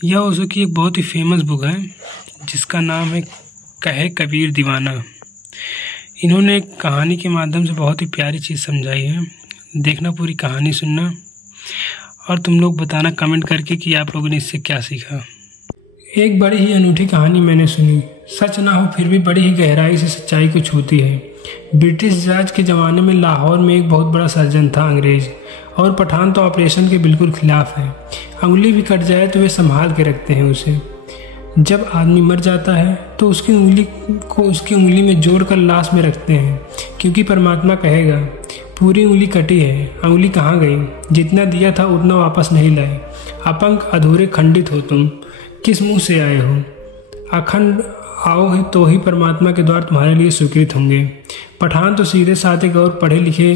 यह ओशो की एक बहुत ही फेमस बुक है जिसका नाम है कहे कबीर दीवाना। इन्होंने एक कहानी के माध्यम से बहुत ही प्यारी चीज़ समझाई है। देखना, पूरी कहानी सुनना और तुम लोग बताना कमेंट करके कि आप लोगों ने इससे क्या सीखा। एक बड़ी ही अनूठी कहानी मैंने सुनी, सच ना हो फिर भी बड़ी ही गहराई से सच्चाई को छूती है। ब्रिटिश राज के ज़माने में लाहौर में एक बहुत बड़ा सर्जन था अंग्रेज, और पठान तो ऑपरेशन के बिल्कुल खिलाफ है। उंगली भी कट जाए तो वे संभाल के रखते हैं उसे। जब आदमी मर जाता है तो उसकी उंगली को उसकी उंगली में जोड़कर लाश में रखते हैं, क्योंकि परमात्मा कहेगा पूरी उंगली कटी है, उंगली कहाँ गई? जितना दिया था उतना वापस नहीं लाए। अपंग अधूरे खंडित हो तुम, किस मुंह से आए हो? अखंड आओ है तो ही परमात्मा के द्वार तुम्हारे लिए स्वीकृत होंगे। पठान तो सीधे साधे और पढ़े लिखे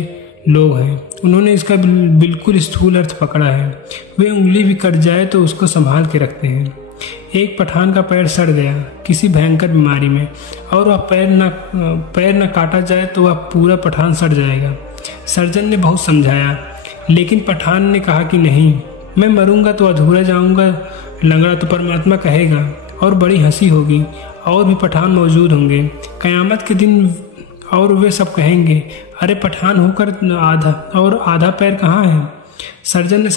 लोग हैं, उन्होंने इसका बिल्कुल स्थूल अर्थ पकड़ा है। वे उंगली भी कट जाए तो उसको संभाल के रखते हैं। एक पठान का पैर सड़ गया किसी भयंकर बीमारी में, और वह पैर न काटा जाए तो वह पूरा पठान सड़ जाएगा। सर्जन ने बहुत समझाया, लेकिन पठान ने कहा कि नहीं, मैं मरूंगा तो अधूरा जाऊंगा, लंगड़ा तो परमात्मा कहेगा। और बड़ी हंसी होगी, और भी पठान मौजूद होंगे कयामत के दिन, और वे सब कहेंगे अरे पठान होकर आधा पैर कहाँ है? सर्जन ने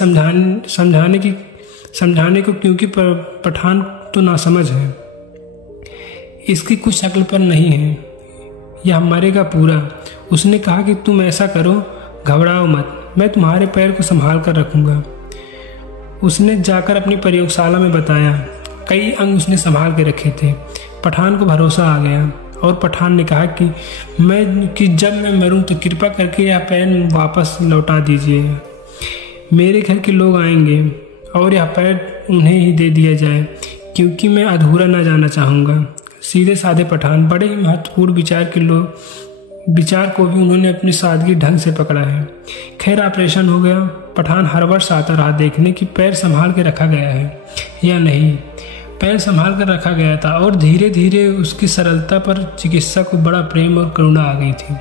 समझाने को, क्योंकि पठान तो नासमझ है, इसकी कुछ शक्ल पर नहीं है, यह मरेगा पूरा। उसने कहा कि तुम ऐसा करो, घबराओ मत, मैं तुम्हारे पैर को संभाल कर रखूंगा। उसने जाकर अपनी प्रयोगशाला में बताया, कई अंग उसने संभाल के रखे थे। पठान को भरोसा आ गया, और पठान ने कहा कि जब मैं मरूं तो कृपा करके यह पैर वापस लौटा दीजिए। मेरे घर के लोग आएंगे और यह पैर उन्हें ही दे दिया जाए, क्योंकि मैं अधूरा ना जाना चाहूँगा। सीधे साधे पठान, बड़े ही महत्वपूर्ण विचार को भी उन्होंने अपनी सादगी ढंग से पकड़ा है। खैर, ऑपरेशन हो गया। पठान हर वर्ष आता रहा देखने कि पैर संभाल के रखा गया है या नहीं। पैर संभाल कर रखा गया था, और धीरे धीरे उसकी सरलता पर चिकित्सक को बड़ा प्रेम और करुणा आ गई थी।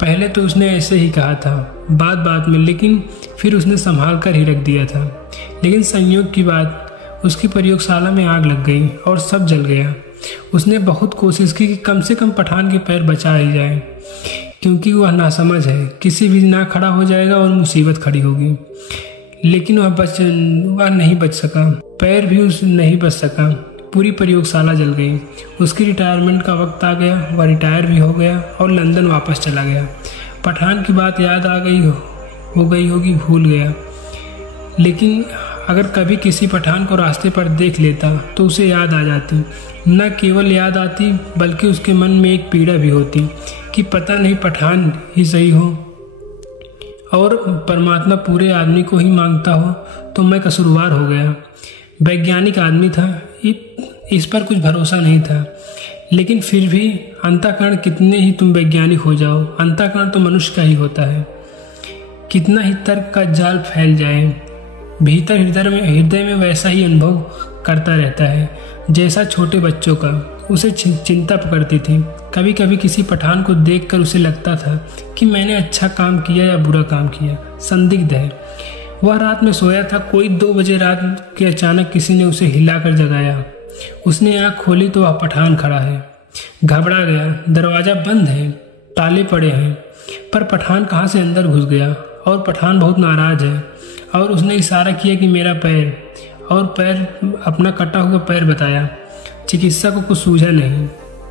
पहले तो उसने ऐसे ही कहा था बात बात में, लेकिन फिर उसने संभाल कर ही रख दिया था। लेकिन संयोग की बात, उसकी प्रयोगशाला में आग लग गई और सब जल गया। उसने बहुत कोशिश की कि कम से कम पठान के पैर बचा ही जाए, क्योंकि वह नासमझ है, किसी भी ना खड़ा हो जाएगा और मुसीबत खड़ी होगी। लेकिन वह नहीं बच सका, पैर भी नहीं बच सका। पूरी प्रयोगशाला जल गई। उसकी रिटायरमेंट का वक्त आ गया, वह रिटायर भी हो गया और लंदन वापस चला गया। पठान की बात याद आ गई हो गई होगी, भूल गया। लेकिन अगर कभी किसी पठान को रास्ते पर देख लेता तो उसे याद आ जाती। न केवल याद आती, बल्कि उसके मन में एक पीड़ा भी होती कि पता नहीं पठान ही सही हो और परमात्मा पूरे आदमी को ही मांगता हो तो मैं कसूरवार हो गया। वैज्ञानिक आदमी था, इस पर कुछ भरोसा नहीं था, लेकिन फिर भी अंतःकरण, कितने ही तुम वैज्ञानिक हो जाओ, अंतःकरण तो मनुष्य का ही होता है। कितना ही तर्क का जाल फैल जाए, भीतर हृदय में वैसा ही अनुभव करता रहता है जैसा छोटे बच्चों का। उसे चिंता पकड़ती थी। कभी कभी किसी पठान को देखकर उसे लगता था कि मैंने अच्छा काम किया या बुरा काम किया, संदिग्ध है। वह रात में सोया था, कोई 2 बजे रात के अचानक किसी ने उसे हिलाकर जगाया। उसने आँख खोली तो वह पठान खड़ा है। घबरा गया, दरवाज़ा बंद है, ताले पड़े हैं, पर पठान कहाँ से अंदर घुस गया। और पठान बहुत नाराज है, और उसने इशारा किया कि मेरा पैर, और अपना कटा हुआ पैर बताया। चिकित्सक को कुछ सूझा नहीं।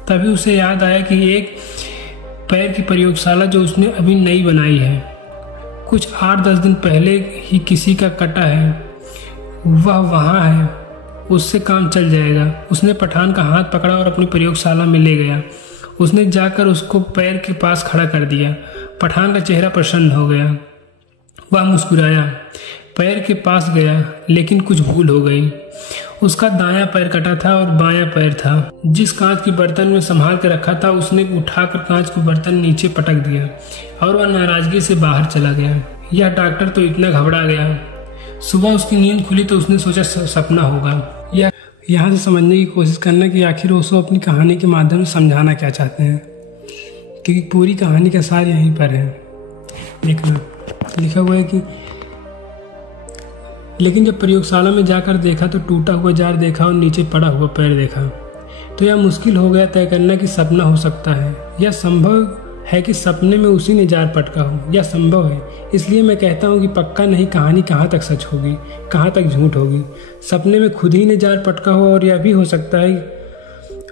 तभी उसे याद आया कि एक पैर की प्रयोगशाला जो उसने अभी नई बनाई है, कुछ 8-10 दिन पहले ही किसी का कटा है, वह वहाँ है, उससे काम चल जाएगा। उसने पठान का हाथ पकड़ा और अपनी प्रयोगशाला में ले गया। उसने जाकर उसको पैर के पास खड़ा कर दिया। पठान का चेहरा प्रसन्न हो गया। वह मुस्कुराया, पैर के पास गया, लेकिन कुछ भूल हो गई। उसका दायां पैर कटा था और बायां पैर था। जिस कांच के बर्तन में संभाल कर रखा था, उसने उठाकर कांच को बर्तन नीचे पटक दिया और वह नाराजगी से बाहर चला गया। यह डॉक्टर तो इतना घबरा गया। सुबह उसकी नींद खुली तो उसने सोचा सपना होगा। यहाँ से समझने की कोशिश करना कि आखिर ओशो अपनी कहानी के माध्यम से समझाना क्या चाहते हैं, क्योंकि पूरी कहानी का सार यहीं पर है। देखना, लिखा हुआ है कि लेकिन जब प्रयोगशाला में जाकर देखा तो टूटा हुआ जार देखा और नीचे पड़ा हुआ पैर देखा। तो यह मुश्किल हो गया तय करना कि सपना हो सकता है या संभव है कि सपने में उसी ने जार पटका हो, या संभव है। इसलिए मैं कहता हूँ कि पक्का नहीं कहानी कहाँ तक सच होगी, कहाँ तक झूठ होगी। सपने में खुद ही ने जार पटका हो, और यह भी हो सकता है,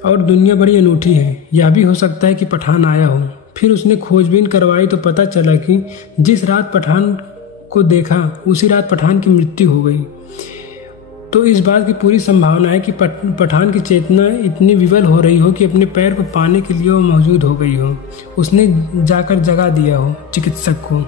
और दुनिया बड़ी अनूठी है, यह भी हो सकता है कि पठान आया हो। फिर उसने खोजबीन करवाई तो पता चला कि जिस रात पठान को देखा उसी रात पठान की मृत्यु हो गई। तो इस बात की पूरी संभावना है कि पठान की चेतना इतनी विवल हो रही हो कि अपने पैर को पाने के लिए वो मौजूद हो गई हो, उसने जाकर जगा दिया हो चिकित्सक को।